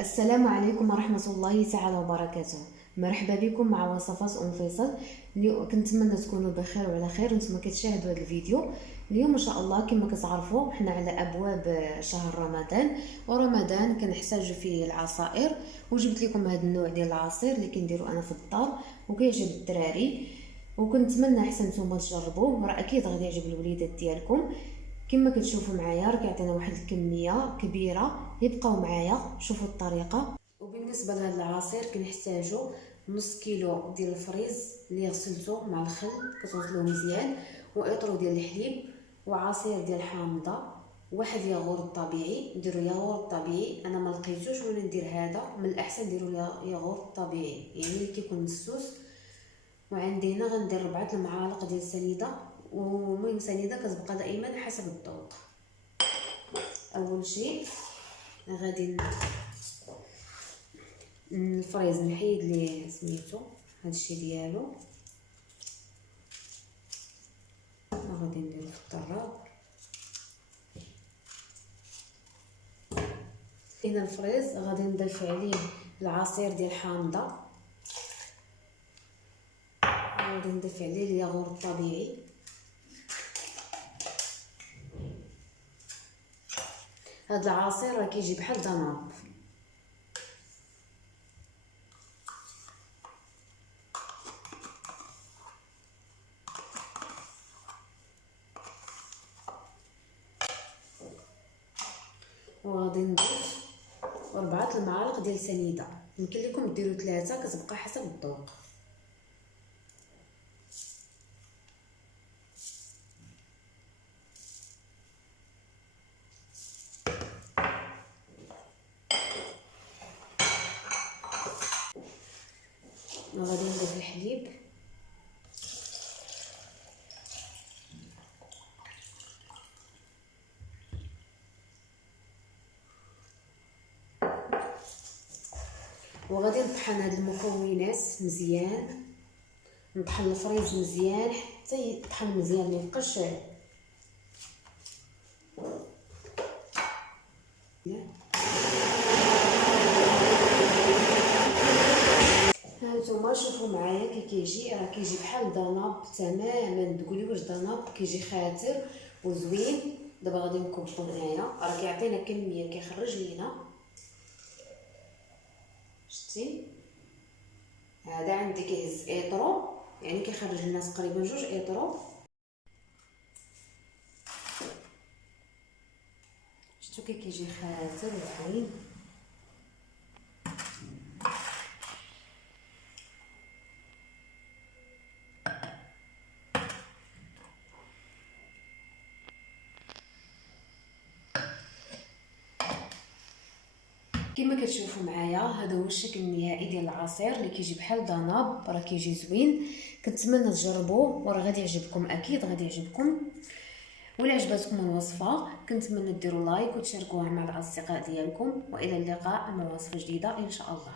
السلام عليكم ورحمة الله تعالى وبركاته. مرحبا بكم مع وصفات فيصل. اليوم كنتمنى تكونوا بخير وعلى خير وانتم كتشاهدوا هذا الفيديو. اليوم ان شاء الله كما كتعرفوا حنا على ابواب شهر رمضان، ورمضان كنحتاج فيه العصائر، وجبت لكم هذا النوع ديال العصير اللي كنديرو انا في الدار وكيعجب الدراري، وكنتمنى حتى نتوما تجربوه، راه اكيد غادي يعجب الوليدات ديالكم. كما كتشوفوا معايا راه كيعطينا واحد الكميه كبيره، يبقاو معايا شوفوا الطريقه. وبالنسبه لهذا العصير كنحتاجو نص كيلو ديال الفريز اللي غسلته مع الخل كتغسلوه مزيان، واطرو ديال الحليب، وعصير ديال الحامضه، واحد ياغورت طبيعي. ديروا ياغورت طبيعي، انا ما لقيتوش وانا ندير هذا، من الاحسن ديروا ياغورت طبيعي يعني اللي كيكون مسوس. وعندي هنا غندير 4 المعالق ديال السنيده، ومهم سنيده كتبقى دائما حسب الذوق. اول شيء غادي الفريز نحيد ليه سميتو هادشي ديالو، غادي نديرو في الطراب. هنا الفريز غادي نضيف عليه العصير ديال الحامضه، غادي نضيف عليه الياغورت الطبيعي، هذا العصير راه كيجي بحال داناب. وغادي نضيف 4 المعالق ديال سنيده، يمكن لكم ديروا 3 كتبقى حسب الذوق. وغادي نضيف الحليب، وغادي نطحن هاد المكونات مزيان، نطحن الفريز مزيان حتى يطحن مزيان ما يبقاش هانتوما شوفوا معايا كي كيجي، راه كيجي بحال داناب تماما، تقولي واش داناب؟ كيجي خاتر وزوين. دابا غادي نكبو هنايا، راه كيعطينا كميه كيخرج لينا، شتي هذا عندي كيهز ايطرو، يعني كيخرج لنا تقريبا 2 ايطرو. شتو كي كيجي خاتر وزوين. كما كتشوفوا معايا هذا هو الشكل النهائي ديال العصير اللي كيجي بحال داناب، راه كيجي زوين. كنتمنى تجربوه وراه غادي يعجبكم، اكيد غادي يعجبكم. ولا عجبتكم الوصفه كنتمنى ديروا لايك وتشاركوها مع الاصدقاء ديالكم، والى اللقاء مع وصفه جديده ان شاء الله.